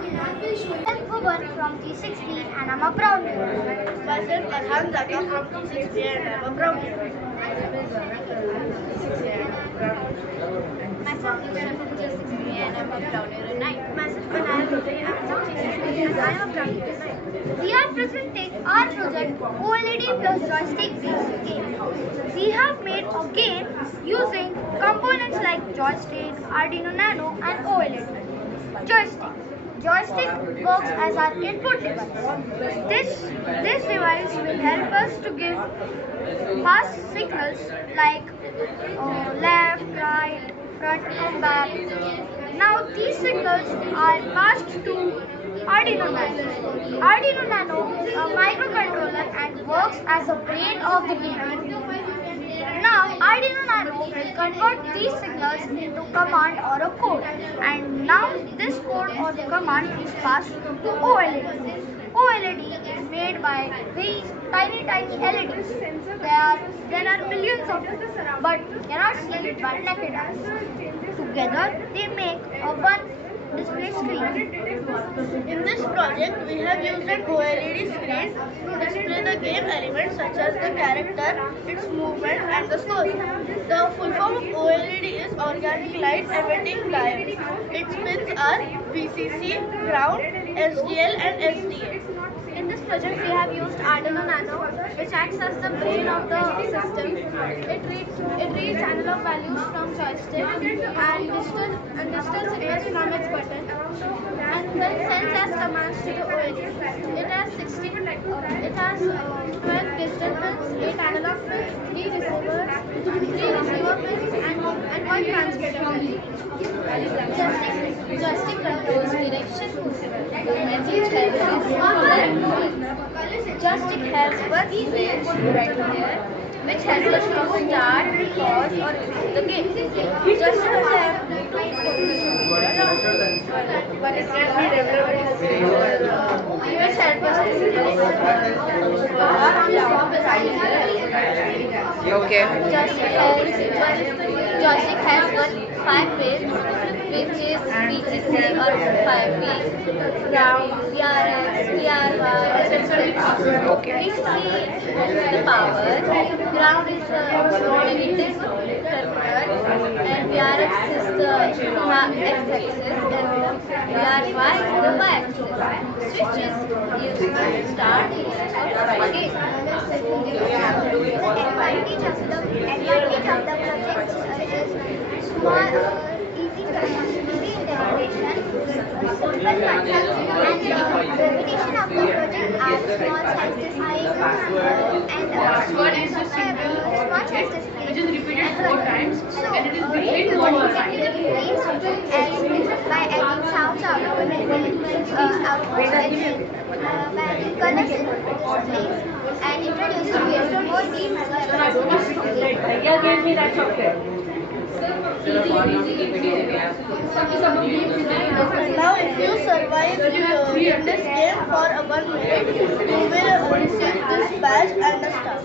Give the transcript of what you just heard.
I'm Bhuvan from G60 and I'm a proud member. Myself Arhaan from G60 and I'm a proud member. Myself Isha from G60 and I'm a proud nine. Myself Anaya Vijay, I'm from G60 and I am a proud member. We are presenting our project OLED plus Joystick Based Game. We have made a game using components like joystick, Arduino Nano and OLED. Joystick. Joystick works as our input device. This device will help us to give fast signals like left, right, front and back. Now these signals are passed to Arduino Nano. Arduino Nano is a microcontroller and works as a brain of the game. Now Arduino Nano will convert these signals into command or a code, and now this code or the command is passed to OLED. OLED is made by very tiny LEDs. There are millions of them, but cannot see it by naked eye. Together they make a one display screen. In this project, we have used an OLED screen to display the game elements such as the character, its movement and the score. The full form of OLED is Organic Light Emitting Diode. Its pins are VCC, ground, SDL and SDA. In this project, we have used Arduino Nano, which acts as the brain of the system. It reads analog values from joystick and digital signals from its button, and then sends as commands to the OLED. It has 12 digital pins, 8 analog pins, 3 receiver pins, and 1 transmitter pin. Joystick controls direction which joystick has one switch right here, which helps us to start, pause, or exit the game. Joystick also has two ports, one is here, which helps us to Okay. Joystick has one 5 pins, which is VCC or 5V, ground, VRX, VRY, etc. Okay. VCC is the power, ground is the negative terminal, and VRX is the x-axis, and VRY is the y-axis. Switch is used to start or stop the game. Advantage of the project is small, easy integration, simple concept, and the limitation of the project are small size display and small size display. Which is repeated 4 times So, and it is if between you 1 want or to 5. by adding sounds output and by connecting displays and introducing more games. Bhaiya gave me that chocolate. Now if you survive in this game for 1 minute, you will receive this badge and a star.